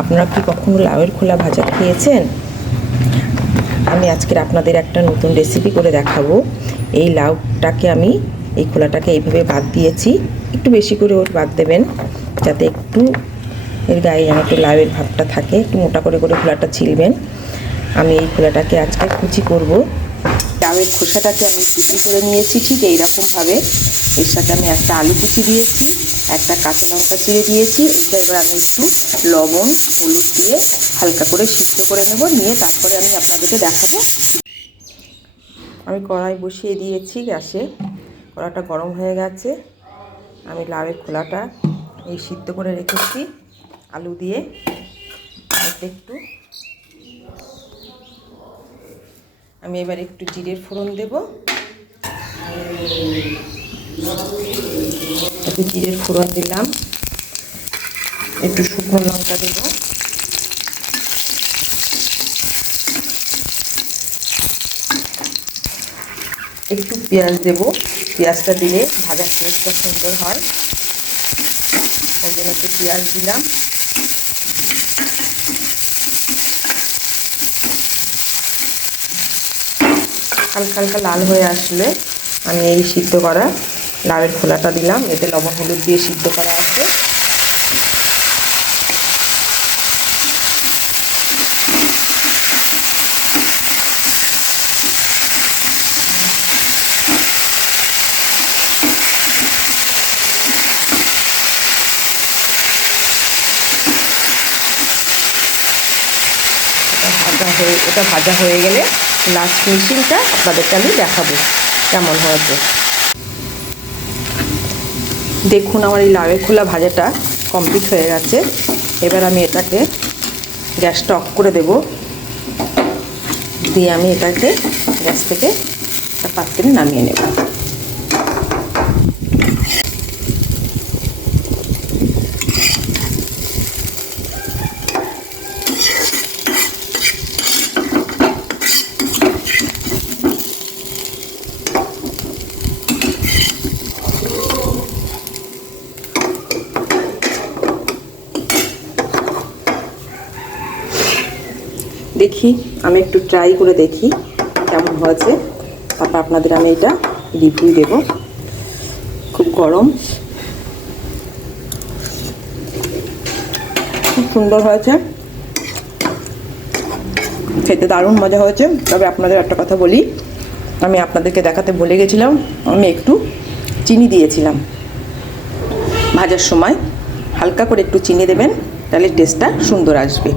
আপনারা কি কখনো লাউয়ের খোলা ভাজা খেয়েছেন? আমি আজকের আপনাদের একটা নতুন রেসিপি করে দেখাবো। এই লাউটাকে আমি এই খোলাটাকে এইভাবে বাদ দিয়েছি, একটু বেশি করে ওর বাদ দেবেন যাতে একটু এর গায়ে যেন একটু লাউয়ের ভাবটা থাকে। একটু মোটা করে করে খোলাটা ছিলবেন। আমি এই খোলাটাকে আজকে কুচি করব। লাউয়ের খোসাটাকে আমি কুচি করে নিয়েছি ঠিক এইরকমভাবে। এর সাথে আমি একটা আলু কুচি দিয়েছি, একটা কাঁচা লঙ্কা চিড়ে দিয়েছি। এটা এবার আমি একটু লবণ হলুদ দিয়ে হালকা করে সিদ্ধ করে নেব, নিয়ে তারপরে আমি আপনাদেরকে দেখাবো। আমি কড়াই বসিয়ে দিয়েছি গ্যাসে, কড়াটা গরম হয়ে গেছে। আমি লাউয়ের খোলাটা এই সিদ্ধ করে রেখেছি আলু দিয়ে একটু। আমি এবার একটু জিরের ফোড়ন দেব, একটু জিরের ফোড়ন দিলাম, একটু শুকনো লঙ্কা দেব, একটু পেঁয়াজ দেব। পেঁয়াজটা দিলে ভাজার টেস্টটা সুন্দর হয়, ওই জন্য একটু পেঁয়াজ দিলাম। হালকা হালকা লাল হয়ে আসলে আমি এই সিদ্ধ করা লাউয়ের খোলাটা দিলাম। এতে লবণ হলুদ দিয়ে সিদ্ধ করা আছে। এটা ভাজা হয়ে গেলে লাস্ট ফিনিশিংটা আপনাদেরকে আমি দেখাবো কেমন হয়েছে। দেখুন আমার এই লাউয়ের খোলা ভাজাটা কমপ্লিট হয়ে গেছে। এবার আমি এটাকে গ্যাসটা অফ করে দেব, দিয়ে আমি এটাকে গ্যাস থেকে একটা পাত্রে নামিয়ে নেব। দেখি আমি একটু ট্রাই করে দেখি কেমন হয়েছে, তারপর আপনাদের আমি এটা রিভিউ দেব। খুব গরম, খুব সুন্দর হয়েছে, খেতে দারুণ মজা হয়েছে। তবে আপনাদের একটা কথা বলি, আমি আপনাদেরকে দেখাতে ভুলে গেছিলাম, আমি একটু চিনি দিয়েছিলাম ভাজার সময়। হালকা করে একটু চিনি দেবেন, তাহলে টেস্টটা সুন্দর আসবে।